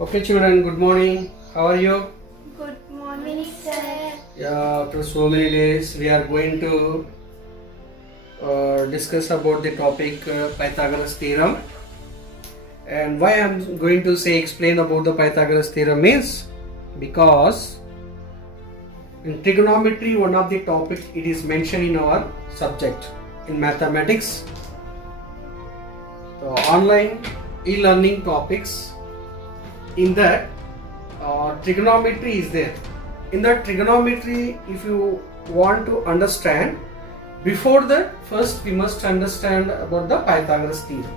Okay, children, good morning. How are you? Good morning, sir. Yeah, after so many days, we are going to discuss about the topic Pythagoras theorem. And why I'm going to explain about the Pythagoras theorem is because in trigonometry, one of the topics it is mentioned in our subject in mathematics. So online e-learning topics. In that, trigonometry is there. In that trigonometry, if you want to understand, before that, first we must understand about the Pythagoras theorem.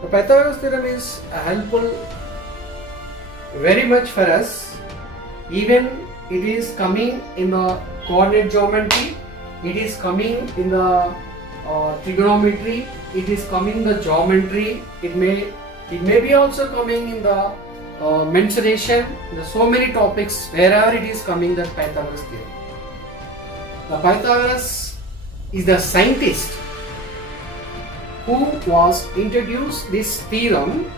The Pythagoras theorem is helpful very much for us. Even it is coming in the coordinate geometry, it is coming in the trigonometry, it is coming in the geometry, it may be also coming in the mensuration. There are so many topics wherever it is coming that Pythagoras theorem. The Pythagoras is the scientist who was introduced this theorem,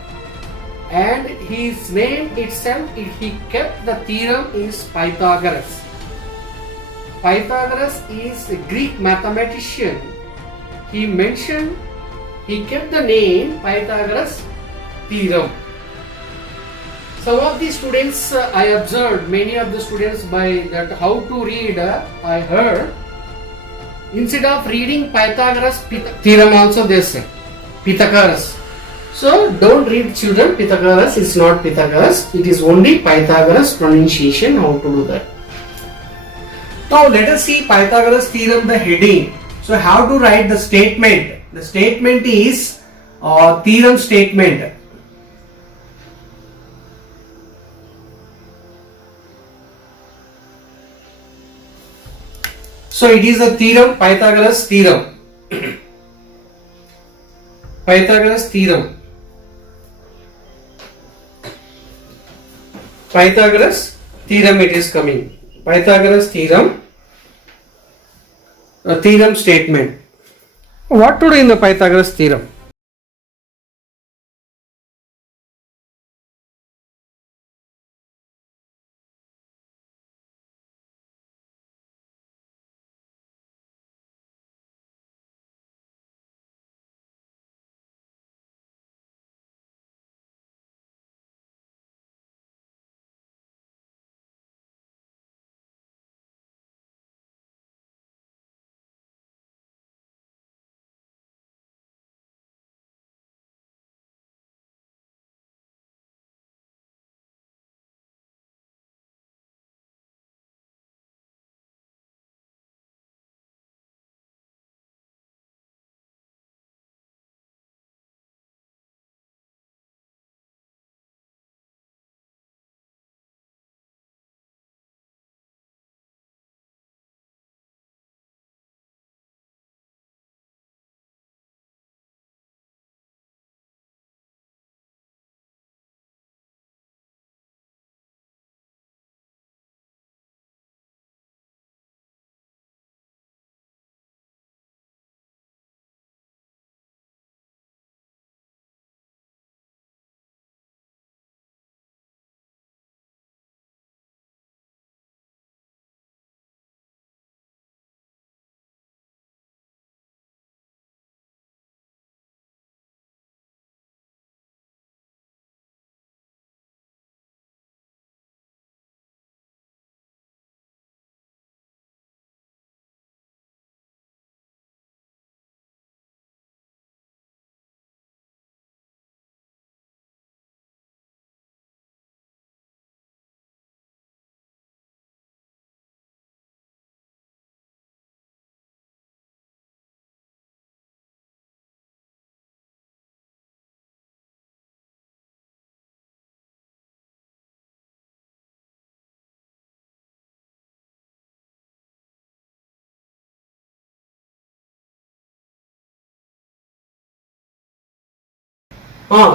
and his name itself, he kept the theorem is Pythagoras. Pythagoras is a Greek mathematician. He kept the name Pythagoras theorem. Some of the students I observed, many of the students by that how to read, I heard, instead of reading Pythagoras theorem also they say Pythagoras. So don't read, children, Pythagoras is not Pythagoras, it is only Pythagoras pronunciation, how to do that. Now let us see Pythagoras theorem, the heading. So how to write the statement? The statement is theorem statement. So it is a theorem, Pythagoras theorem. Pythagoras theorem. Pythagoras theorem it is coming. Pythagoras theorem. A theorem statement. What to do in the Pythagoras theorem?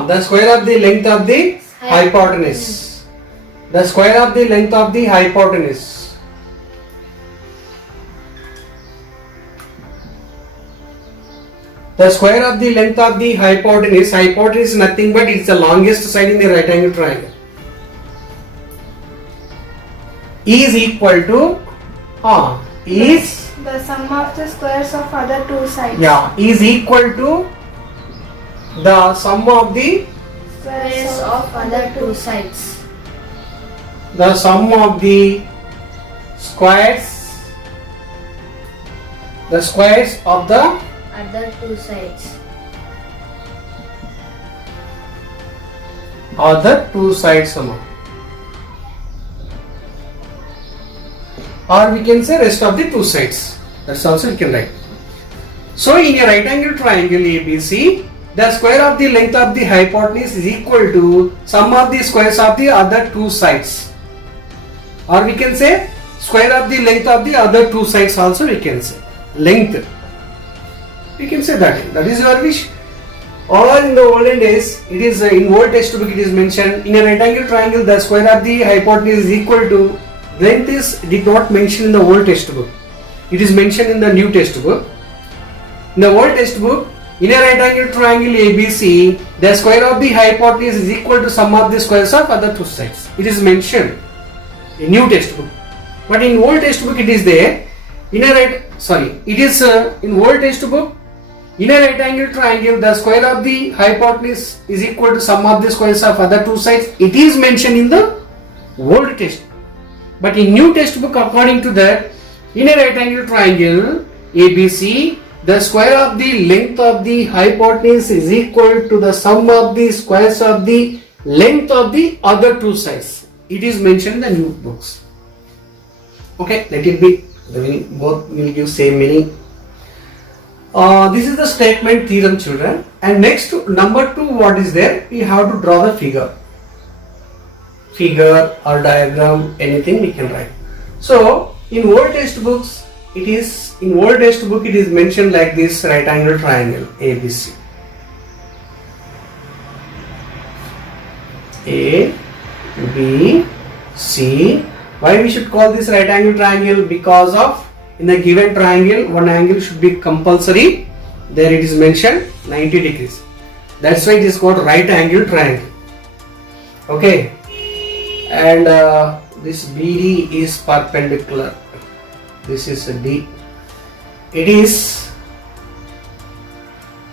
The square of the length of the hypotenuse. The square of the length of the hypotenuse. The square of the length of the hypotenuse. Hypotenuse is nothing but it's the longest side in the right angle triangle. is equal to is the sum of the squares of other two sides. is equal to the sum of the Squares of other two sides. the sum of the squares of the Other two sides. two sides sum, or we can say rest of the two sides. That's also we can write. So in a right angle triangle ABC, the square of the length of the hypotenuse is equal to sum of the squares of the other two sides, or we can say square of the length of the other two sides also we can say. Length, we can say that is your wish. Or in the olden days, it is in old textbook it is mentioned in a right angle triangle the square of the hypotenuse is equal to, length is did not mention in the old textbook, it is mentioned in the new textbook. In the old textbook, in a right angle triangle ABC, the square of the hypotenuse is equal to sum of the squares of other two sides. It is mentioned in new textbook, but in old textbook it is there. In old textbook, in a right angle triangle, the square of the hypotenuse is equal to sum of the squares of other two sides. It is mentioned in the old textbook. But in new textbook, according to that, in a right angle triangle ABC, the square of the length of the hypotenuse is equal to the sum of the squares of the length of the other two sides. It is mentioned in the new books. Okay, let it be. The meaning, both will give same meaning. This is the statement theorem, children. And next, number 2, what is there? We have to draw the figure or diagram, anything we can write. So in old textbooks, it is mentioned like this: right angle triangle ABC. A, B, C. Why we should call this right angle triangle? Because of in the given triangle, one angle should be compulsory. There it is mentioned 90 degrees. That's why it is called right angle triangle. Okay. And this BD is perpendicular. This is a D. It is,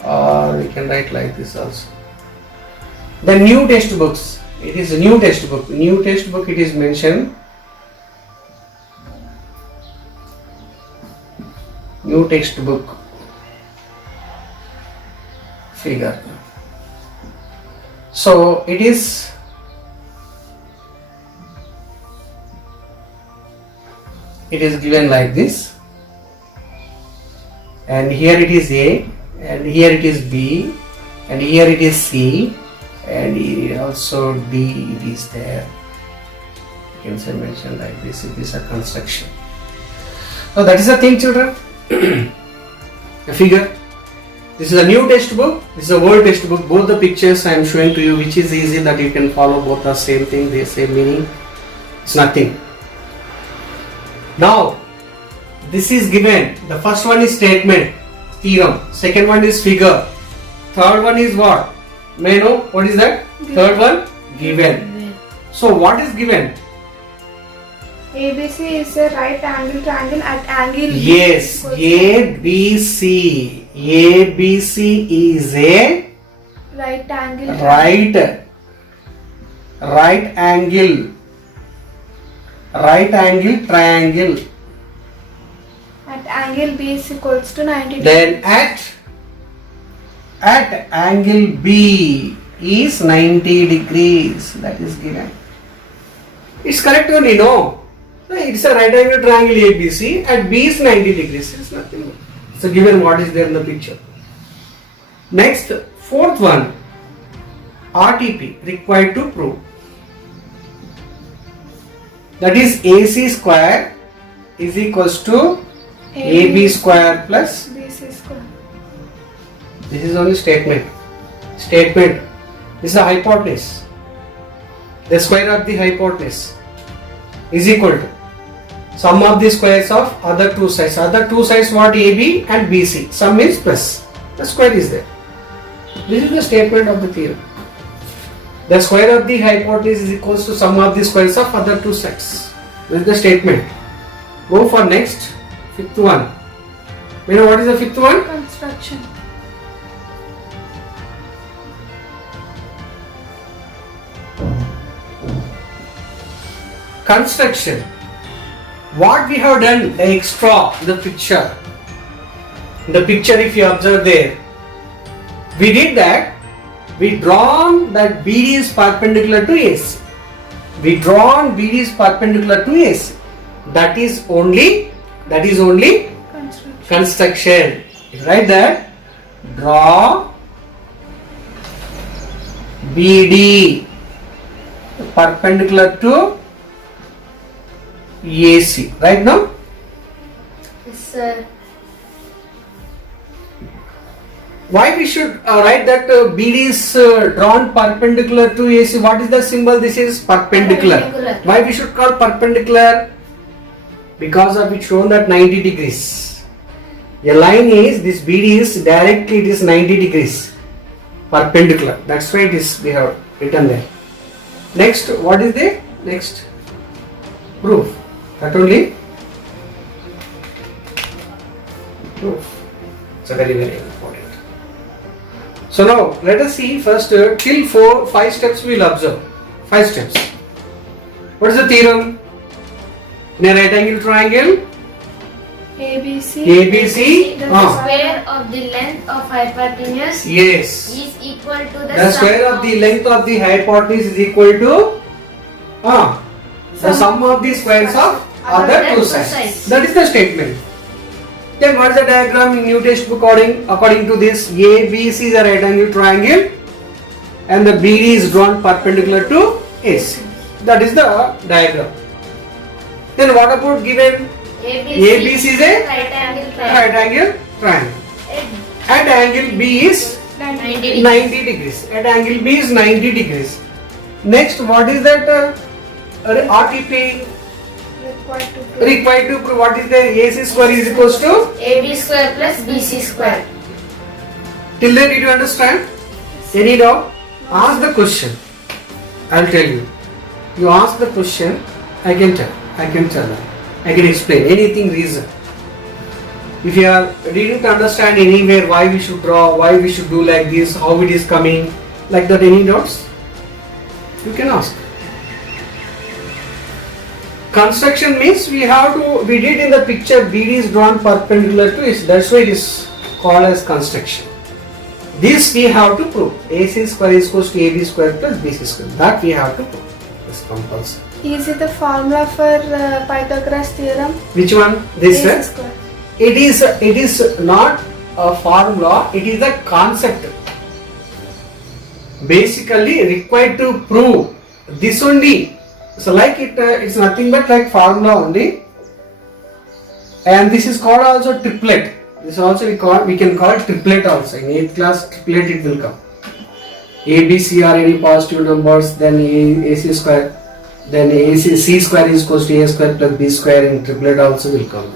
or we can write like this also. The new textbooks. It is a new textbook. New textbook. It is mentioned. New textbook figure. So it is given like this, and here it is A, and here it is B, and here it is C, and here also D. It is there. You can say mention like this. It is a construction. So that is the thing, children. A figure. This is a new textbook. This is a old textbook. Both the pictures I am showing to you, which is easy that you can follow. Both are same thing. They same meaning. It's nothing. Now, this is given. The first one is statement, theorem. Second one is figure. Third one is what? May I know what is that? Third one, given. So what is given? ABC is a right angle triangle at angle B. Yes, ABC. ABC is a right angle triangle. At angle B is equals to 90 degrees. Then at angle B is 90 degrees. That is given. It's correct only, no? It's a right angle triangle ABC. At B is 90 degrees. It's nothing more. So given what is there in the picture. Next, fourth one, RTP, required to prove. That is AC square is equals to AB square plus BC square. This is only statement. This is the hypotenuse. The square of the hypotenuse is equal to sum of the squares of other two sides. Other two sides what? AB and BC. Sum is plus. The square is there. This is the statement of the theorem. The square of the hypotenuse is equals to sum of the squares of other two sides. This is the statement. Go for next, fifth one. You know what is the fifth one? Construction. Construction. What we have done, the extra, the picture. The picture, if you observe there, we did that. We drawn that BD is perpendicular to AC. We drawn BD is perpendicular to AC. That is only Construction. construction. Write that. Draw BD perpendicular to AC. Right now? Yes, sir. Why we should write that BD is drawn perpendicular to AC? What is the symbol? This is perpendicular. Perpendicular. Why we should call perpendicular? Because of it shown that 90 degrees. A line is, this BD is directly, it is 90 degrees. Perpendicular. That's why it is, we have written there. Next, what is the next? Proof. That only? Proof. It's a very, very important. So now let us see first till 5 steps we will observe. 5 steps. What is the theorem? In a right angle triangle, ABC. ABC, The square of the length of hypotenuse yes. is equal to The square of the length of the hypotenuse is equal to the sum of the squares of other two sides. That is the statement. Then what is the diagram in new textbook according to this? ABC is a right angle triangle and the BD is drawn perpendicular to AC. That is the diagram. Then what about given ABC is a right angle right triangle. angle triangle. At angle B is 90 90 degrees. At angle B is 90 degrees. Next, what is that RTP required to prove? What is the AC square is equals to? AB square plus BC square. Till then, did you understand? Any doubt? Ask the question. I'll tell you. You ask the question, I can tell. I can tell them. I can explain anything reason. If you are ready to understand anywhere why we should draw, why we should do like this, how it is coming, like that, any doubts? You can ask. Construction means we did in the picture BD is drawn perpendicular to it. That's why it is called as construction. This we have to prove. AC square is equals to AB square plus BC square. That we have to prove. It's compulsory. Is it the formula for Pythagoras theorem? Which one? This AC one? square. It is not a formula. It is a concept. Basically required to prove this only. So like it's nothing but like formula only. And this is called also triplet. This also we can call triplet also. In 8th class triplet it will come. ABC are any positive numbers, then AC square, then C square is equals to A square plus B square, in triplet also will come.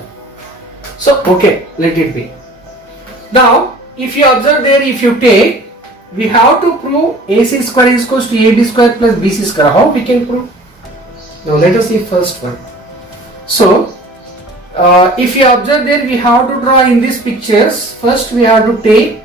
So okay, let it be. Now if you observe there, if you take, we have to prove AC square is equals to AB square plus BC square. How we can prove? Now let us see first one. So if you observe there, we have to draw in these pictures. First we have to take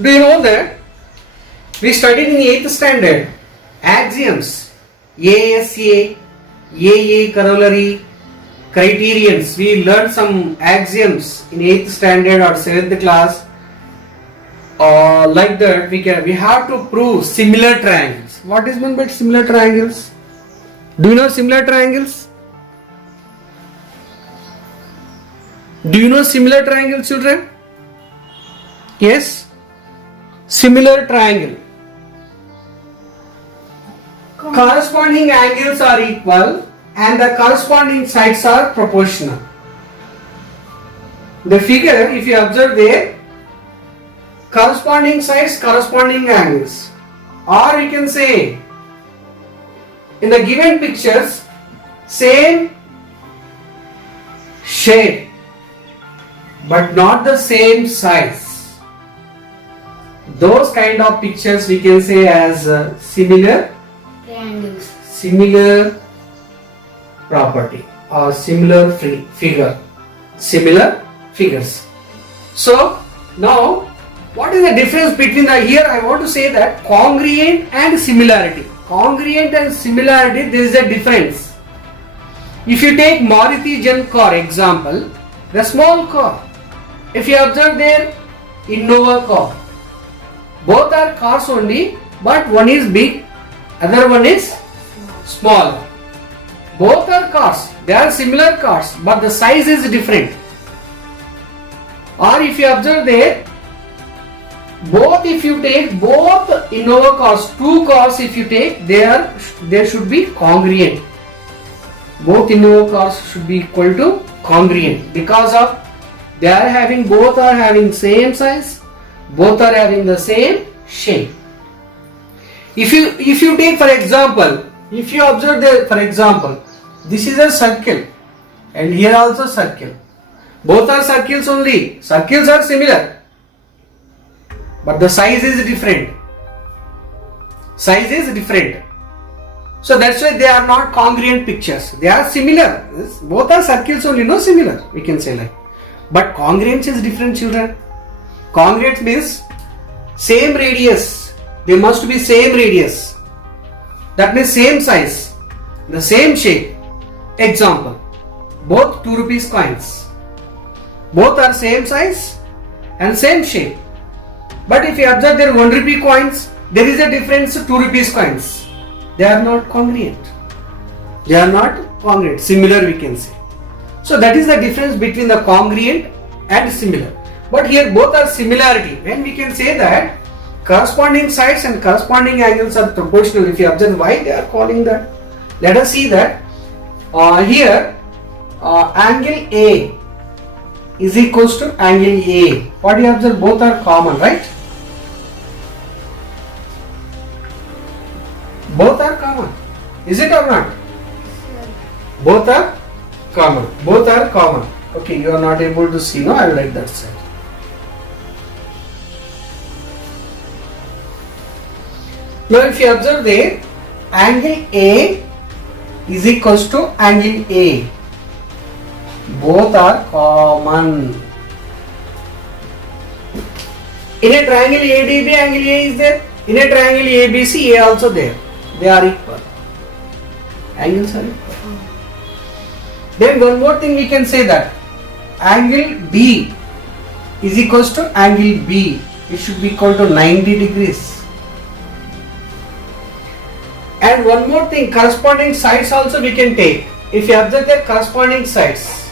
Do you know that we studied in 8th standard axioms, ASA, AA corollary, criterions. We learned some axioms in 8th standard or 7th class. Like that, we have to prove similar triangles. What is meant by similar triangles? Do you know similar triangles? Do you know similar triangles, children? Yes? Similar triangle. Corresponding angles are equal and the corresponding sides are proportional. The figure, if you observe there, corresponding sides, corresponding angles. Or you can say, in the given pictures, same shape, but not the same size. Those kind of pictures we can say as similar Triangles. similar property or similar figure, similar figures. So now what is the difference between the, here I want to say that congruent and similarity. Congruent and similarity, there is a difference. If you take Maruti Jan car example, the small car, if you observe there Innova car, both are cars only, but one is big, other one is small. Both are cars, they are similar cars, but the size is different. Or if you observe there, if you take both Innova cars, two cars if you take, they should be congruent. Both Innova cars should be equal to congruent because of both are having same size, both are having the same shape. If you take for example, if you observe there for example, this is a circle and here also circle. Both are circles only. Circles are similar, but the size is different. Size is different. So that's why they are not congruent pictures. They are similar. Both are circles only, no similar. We can say like. But congruence is different, children. Congruent means same radius. They must be same radius. That means same size, the same shape. Example, both 2 rupees coins. Both are same size and same shape. But if you observe their 1 rupee coins, there is a difference to 2 rupees coins. They are not congruent. They are not congruent. Similar we can say. So that is the difference between the congruent and similar. But here both are similarity. When we can say that corresponding sides and corresponding angles are proportional. If you observe why they are calling that, let us see that here angle A is equals to angle A. What do you observe? Both are common, right? Both are common. Is it or not? Both are common. Both are common. Okay, you are not able to see. No, I will write that side. Now if you observe there, angle A is equals to angle A. Both are common. In a triangle ADB, angle A is there. In a triangle ABC, A also there. They are equal. Angles are equal. Then one more thing we can say that angle D is equals to angle B. It should be equal to 90 degrees. And one more thing, corresponding sides also we can take. If you observe the corresponding sides,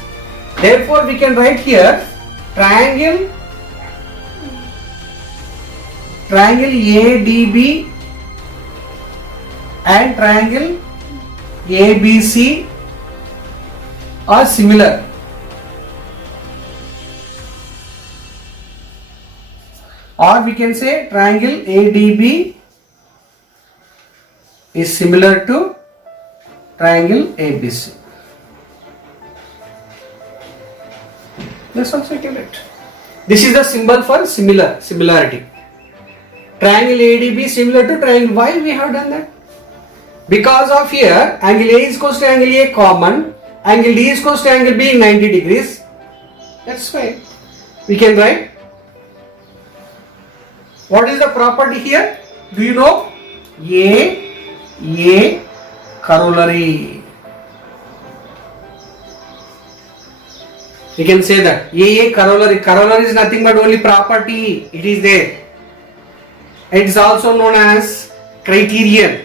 therefore we can write here triangle ADB and triangle ABC are similar. Or we can say triangle ADB is similar to triangle ABC. Let's also tell it. This is the symbol for similarity. Triangle ADB similar to triangle. Why we have done that? Because of here angle A is equals to angle A common, angle D is equals to angle B 90 degrees. That's why we can write What is the property here? Do you know? A corollary. We can say that A corollary. Corollary is nothing but only property. It is there. It is also known as criterion.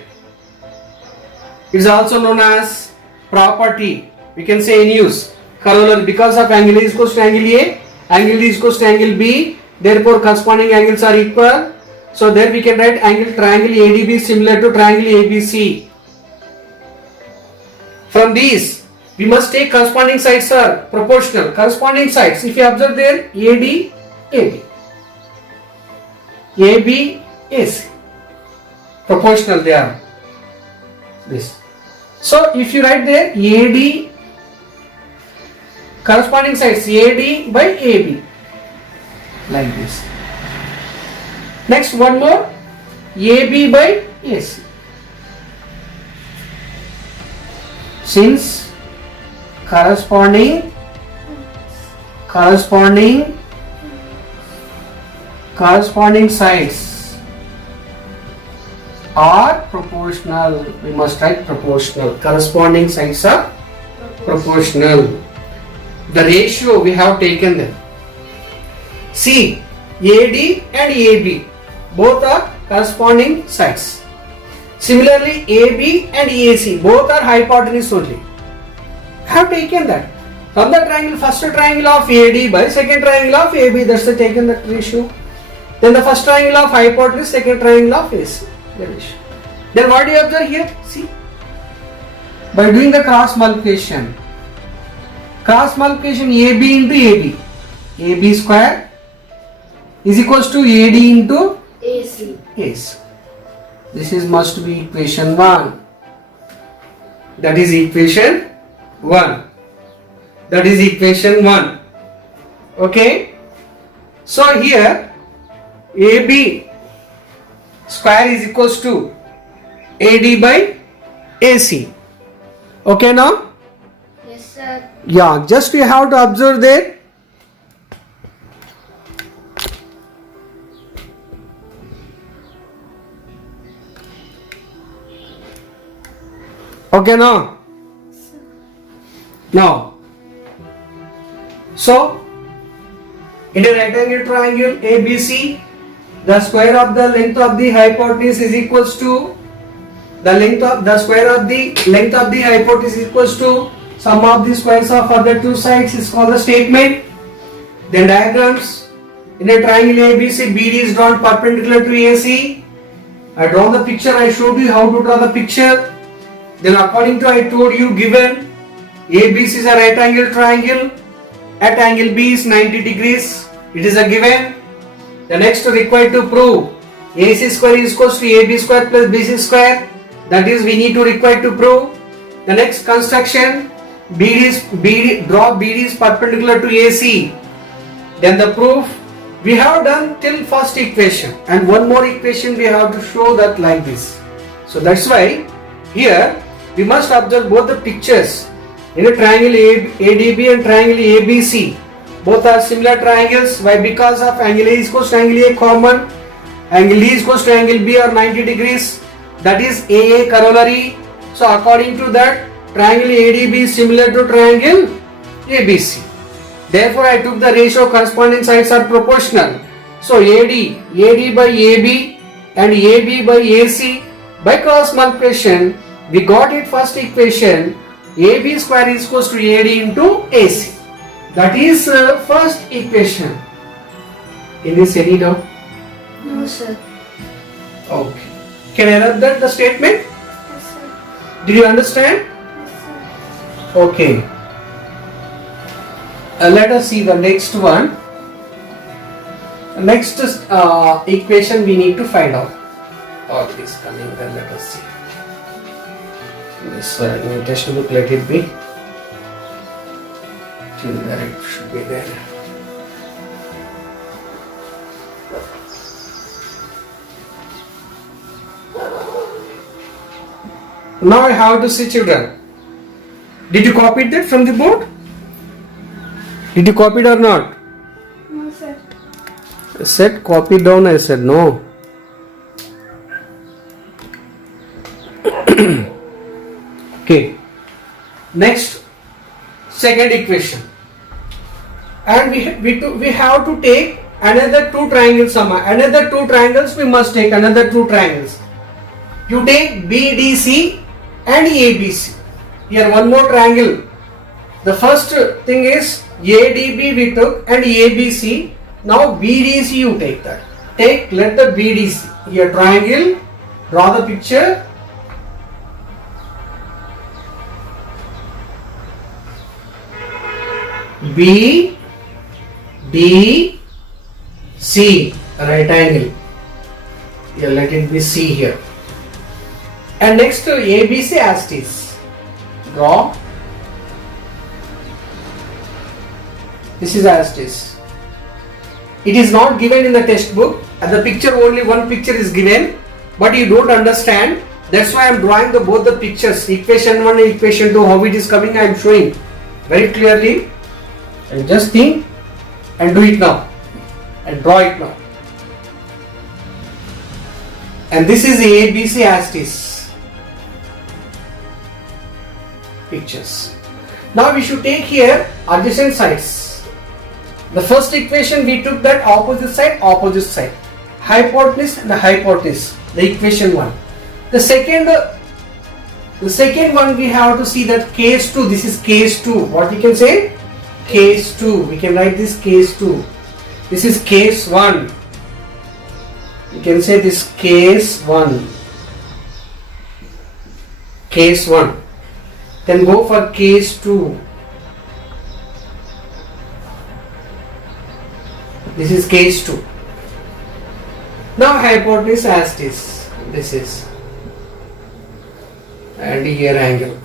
It is also known as property. We can say in use. Corollary, because of angle A is equals to angle A, angle D is equals to angle B, therefore corresponding angles are equal. So there we can write angle triangle ADB is similar to triangle ABC. From these, we must take corresponding sides are proportional. Corresponding sides, if you observe there, AD, AB. AB, AC. Proportional they are. This. So if you write there AD, corresponding sides AD by AB. Like this. Next one more, AB by AC. Since corresponding sides are proportional, we must write proportional. Corresponding sides are proportional. The ratio we have taken them. See, AD and AB both are corresponding sides. Similarly, AB and AC both are hypotenuse only. I have taken that. From the triangle, first triangle of AD by second triangle of AB, that's the taken that ratio. Then the first triangle of hypotenuse, second triangle of AC. The ratio. Then what do you observe here? See, by doing the cross multiplication AB into AB, AB square is equals to AD into AC. AC. This is must be equation 1. That is equation 1. That is equation 1. Okay. So here AB square is equals to AD by AC. Okay now? Yes, sir. Yeah, just you have to observe there. Okay now? Now, so in a rectangle triangle ABC, the square of the length of the hypotenuse is equals to the square of the length of the hypotenuse is equals to sum of the squares of other two sides is called the statement. Then diagrams. In a triangle ABC, BD is drawn perpendicular to AC. I draw the picture. I showed you how to draw the picture. Then according to I told you given ABC is a right angle triangle. At angle B is 90 degrees. It is a given. The next required to prove AC square is equals to AB square plus BC square. That is we need to require to prove. The next construction, draw BD is perpendicular to AC. Then the proof we have done till first equation, and one more equation we have to show that like this. So that's why here we must observe both the pictures. In a triangle ADB and triangle ABC, both are similar triangles. Why? Because of angle A is equals to angle A common, angle D is equals to angle B or 90 degrees. That is AA corollary. So according to that, triangle ADB is similar to triangle ABC. Therefore, I took the ratio corresponding sides are proportional. So AD by AB and AB by AC by cross multiplication, we got it first equation. AB square is equals to AD into AC. That is first equation. In this any doubt? No, sir. Okay. Can I rub that the statement? Yes, sir. Did you understand? Yes, sir. Okay. Let us see the next one. Next equation we need to find out. All this coming, then let us see. This textbook, let it be. Till there it should be there. Now I have to see children. Did you copy that from the board? Did you copy it or not? No, sir. I said copy down, I said no. Okay. Next, second equation. And we have to take another two triangles. Another two triangles we must take another two triangles. You take BDC and ABC. Here one more triangle. The first thing is ADB we took and ABC. Now BDC you take that. Let the BDC. Here triangle. Draw the picture. B D C, right angle. Here let it be C here. And next to ABC as it is. Draw. This is as it is. It is not given in the textbook. At the picture only one picture is given, but you don't understand. That's why I am drawing both the pictures. Equation 1 and equation 2, how it is coming I am showing very clearly. And just think and do it now. And draw it now. And this is ABC as it is. Pictures. Now we should take here adjacent sides. The first equation we took that opposite side. Hypotenuse and the hypotenuse. The equation 1. The second one we have to see that case 2. This is case 2. What we can say? Case 2. We can write this case 2. This is case 1. You can say this case 1. Case 1. Then go for case 2. This is case 2. Now hypotenuse as it is. This is. And here angle.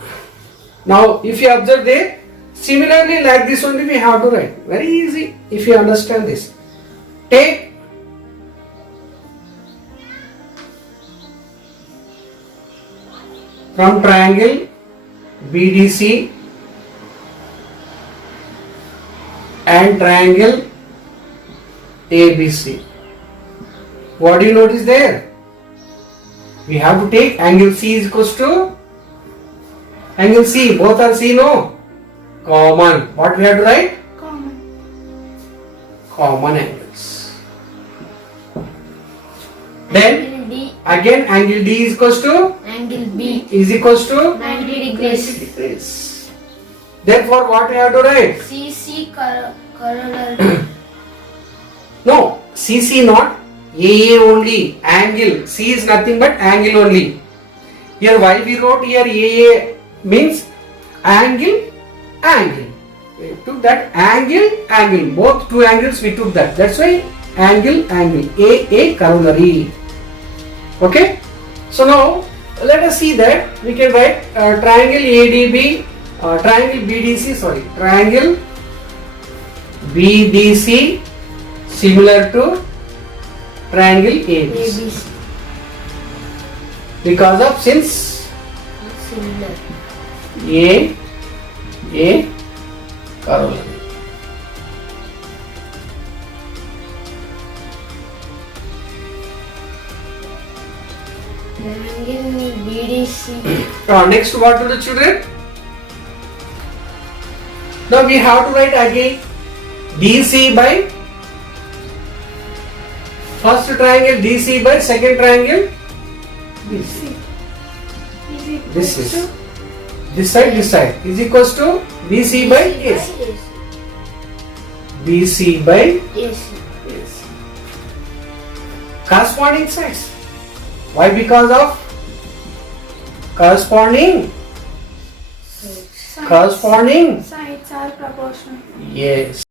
Now if you observe there, similarly like this only we have to write. Very easy if you understand this. Take from triangle BDC and triangle ABC. What do you notice there? We have to take angle C is equals to angle C. Both are C, no? Common. What we have to write? Common angles. Then again angle D is equals to Angle B is equals to 90 degrees. Therefore what we have to write? CC corollary. No, CC not, AA only, angle. C is nothing but angle only. Here why we wrote here AA means angle. We took that angle. Both two angles we took that. That's why angle. AA corollary. Okay. So now let us see that we can write triangle ADB, triangle BDC, triangle BDC similar to triangle ABC. ABC. Because of since Similar. A corollary. Triangle BDC. Next what to the children? Now we have to write again DC by first triangle DC by second triangle BC. This is this side is equals to BC by AC. BC by AC. AC. Corresponding sides. Why? Because of corresponding Sides are proportional. yes.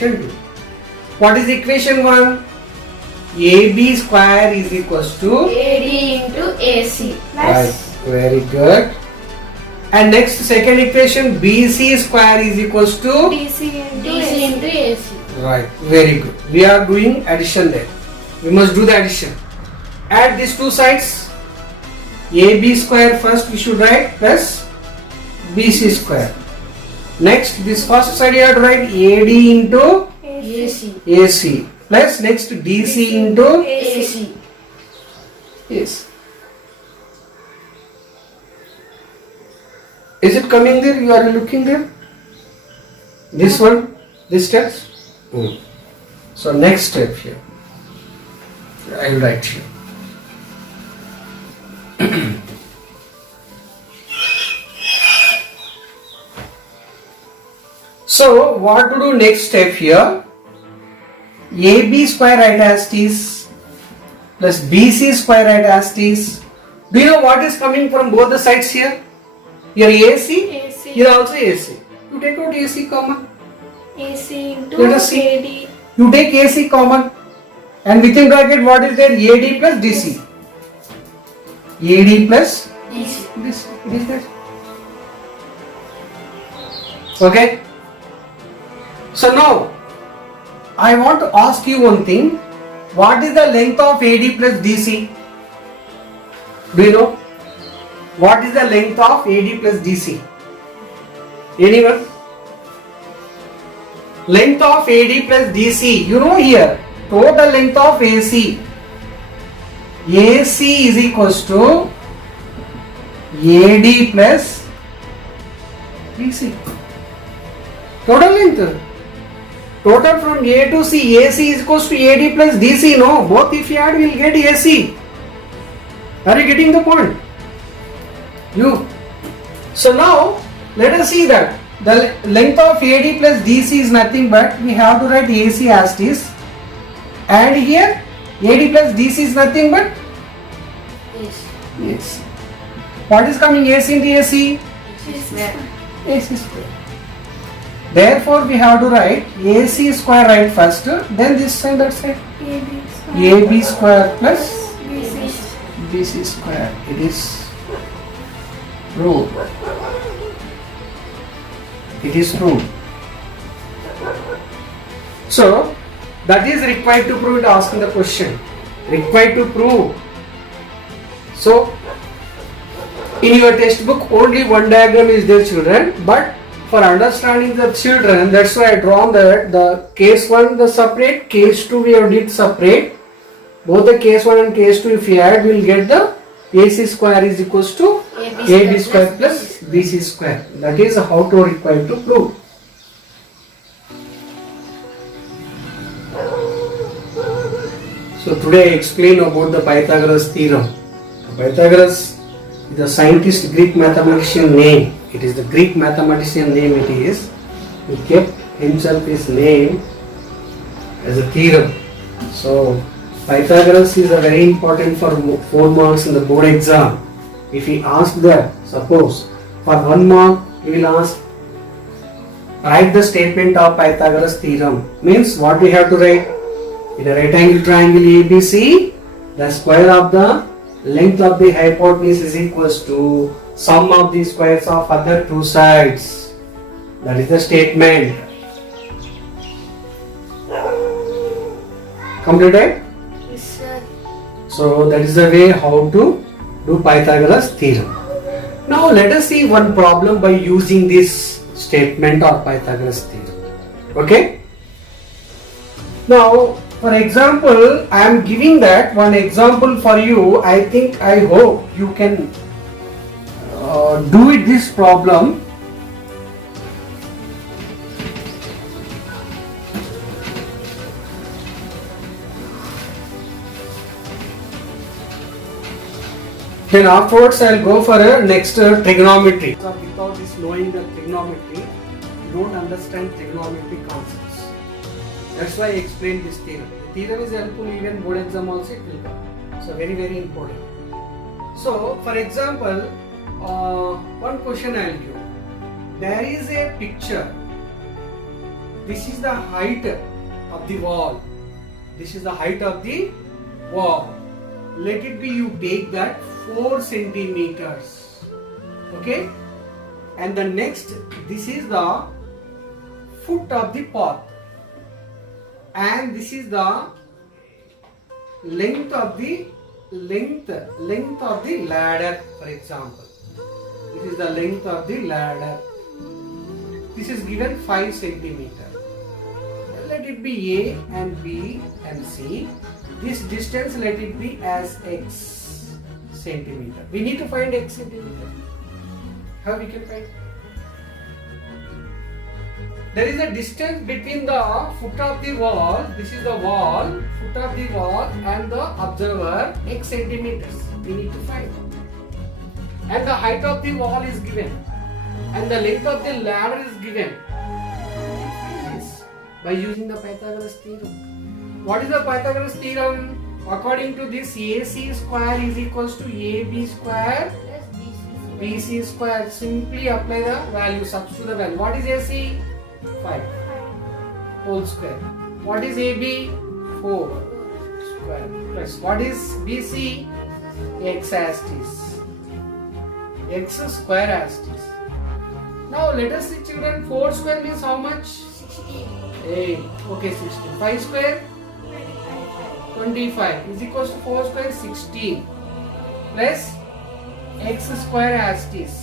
What is equation 1? AB square is equals to AD into AC. right. Very good. And next second equation BC square is equals to DC into DC AC. into AC. right. Very good. We are doing addition there. We must do the addition. Add these two sides. AB square first we should write plus BC square. Next this first side you have to write AD into AC. AC plus next DC into AC. AC. Is it coming there? You are looking there? This one? This steps? So next step here. I will write here. So what to do next step here? AB square right as it is plus BC square right as it is. Do you know what is coming from both the sides here? Here AC, AC. here also AC. You take out AC common. AC into Let us see. AD. You take AC common. And within bracket what is there? AD plus DC. AD plus DC. this. It is there. Okay. So now, I want to ask you one thing. What is the length of AD plus DC? Do you know? What is the length of AD plus DC? Anyone? Length of AD plus DC. You know here, total length of AC. AC is equals to AD plus DC. Total length. Total from A to C. AC is equals to AD plus DC. No, both if you add will get AC. Are you getting the point? You. So now let us see that the length of AD plus DC is nothing but we have to write AC as it is. And here AD plus DC is nothing but AC. AC. What is coming AC into AC? Square. AC square. Therefore, we have to write AC square right first, then this side, that side. AB square. AB square plus BC. BC square. It is true. It is true. So, that is required to prove it, asking the question. Required to prove. So, in your textbook, only one diagram is there, children, but for understanding the children, that's why I drawn that the case 1 the separate, case 2 we have did separate. Both the case 1 and case 2 if you add we will get the AC square is equals to AB square plus BC square. That is how to require to prove. So today I explain about the Pythagoras theorem. Pythagoras is the scientist Greek mathematician name. It is the Greek mathematician name it is. He kept himself his name as a theorem. So Pythagoras is a very important for 4 marks in the board exam. If he asked that, suppose for 1 mark he will ask write the statement of Pythagoras theorem. Means what we have to write? In a right angle triangle ABC, the square of the length of the hypotenuse is equals to sum of the squares of other two sides. That is the statement. Completed? Yes, sir. So that is the way how to do Pythagoras theorem. Now let us see one problem by using this statement of Pythagoras theorem. Okay? Now for example, I am giving that one example for you. I hope you can do it this problem. Then afterwards I will go for a next trigonometry. So without this knowing the trigonometry, you don't understand trigonometry concepts. That's why I explained this theorem. The theorem is helpful even board exam also it will come. So very very important. So for example, one question I will give. There is a picture. this is the height of the wall. This is the height of the wall. Let it be you take that 4 centimeters. Okay? And the next, this is the foot of the path. And this is the length of the ladder, for example. This is the length of the ladder. This is given 5 centimeter. Let it be A and B and C. This distance let it be as X centimeter. We need to find X centimeter. How we can find? There is a distance between the foot of the wall, this is the wall, foot of the wall and the observer, X centimeters. We need to find. And the height of the wall is given. And the length of the ladder is given. Yes, by using the Pythagoras theorem. What is the Pythagoras theorem? According to this, AC square is equals to AB square Plus BC. BC square. Simply apply the value, substitute the value. What is AC? 5 whole square. What is AB? 4 square. Plus what is BC? X as it is. X square as it is. Now let us see children, 4 square means how much? 16. 8. Okay, 16. 5 square? 25 is equals to 4 square 16 plus X square as it is.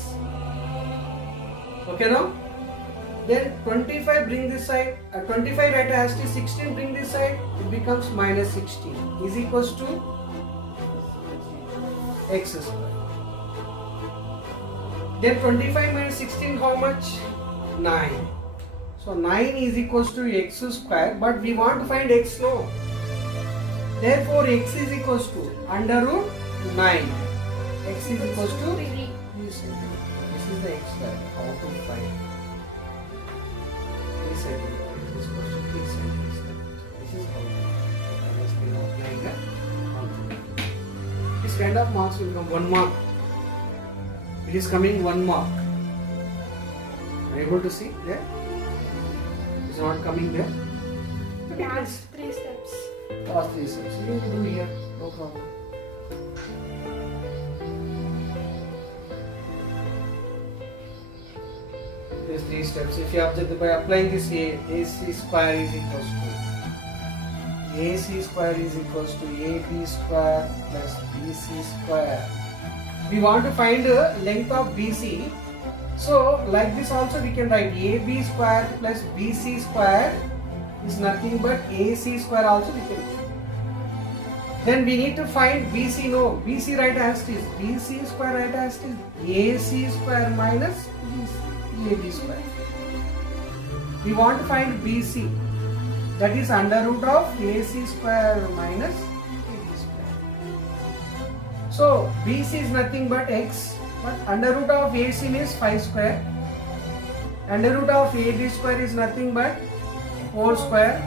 Okay now? Then 25 bring this side, 25 write as it is, 16 bring this side, it becomes minus 16 is equals to X square. Then 25 minus 16 how much? 9. So 9 is equals to X square, but we want to find X no. Therefore X is equals to under root 9. X is equals to 3. This is the X square. How to find? 3 centimeters is equals to 3 centimeters. This is how I was applying the concept. This kind of marks will come 1 mark. It is coming 1 mark. Are you able to see there? It is not coming there. Okay, Last 3 steps. last 3 steps. You need to do here, no problem. These 3 steps. If you observe by applying this AC square is equals to AC square is equals to AB square plus BC square. We want to find the length of BC. So like this also we can write AB square plus BC square is nothing but AC square also we can. Then we need to find BC. No, BC right as it is. BC square right as it is. AC square minus AB square. We want to find BC. That is under root of AC square minus AB square. So BC is nothing but X. But under root of AC means 5 square. Under root of AB square is nothing but 4 square.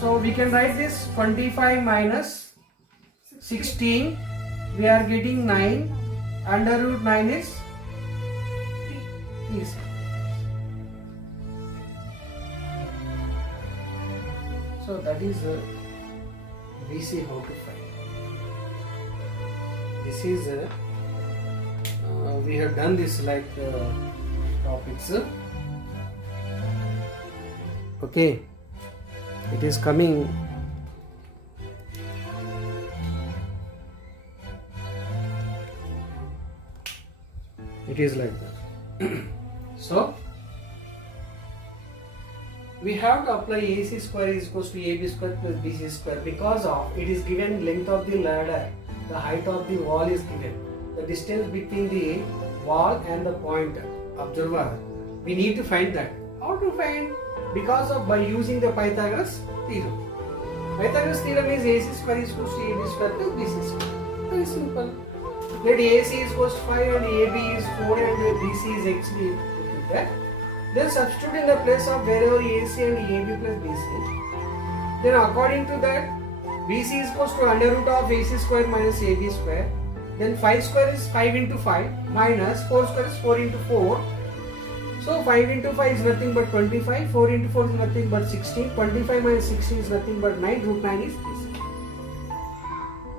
So we can write this 25 minus 16. We are getting 9. Under root 9 is 3. So that is BC how to find. This is we have done this like topics. Okay, it is coming. It is like that. So we have to apply AC square is equals to AB square plus BC square because of it is given length of the ladder, the height of the wall is given, the distance between the wall and the point observer. We need to find that. How to find? Because of by using the Pythagoras theorem. Pythagoras theorem is AC square is equals to AB square plus BC square. Very simple. Let AC is equals to 5 and AB is 4 and BC is X. We put that. Then substitute in the place of wherever AC and AB plus BC. Then according to that, BC is equals to under root of AC square minus AB square. Then 5 square is 5 into 5 minus 4 square is 4 into 4. So 5 into 5 is nothing but 25, 4 into 4 is nothing but 16, 25 minus 16 is nothing but 9, root 9 is this.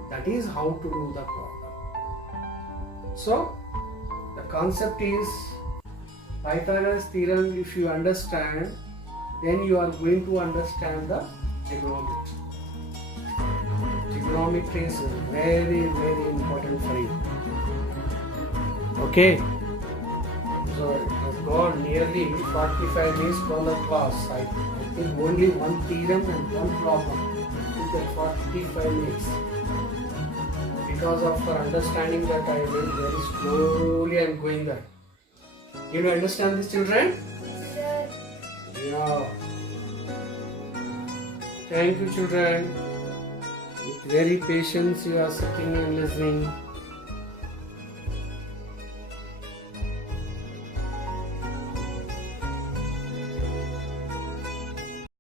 That is how to do the problem. So the concept is Pythagoras theorem. If you understand, then you are going to understand the trigonometry. Trigonometry is very, very important for you. Okay. So I've gone nearly 45 minutes from the class. I think only one theorem and one problem. Took 45 minutes. Because of her understanding that I went very slowly and going there. You will understand this, children? Sir. Yeah. Thank you, children. With very patience you are sitting and listening.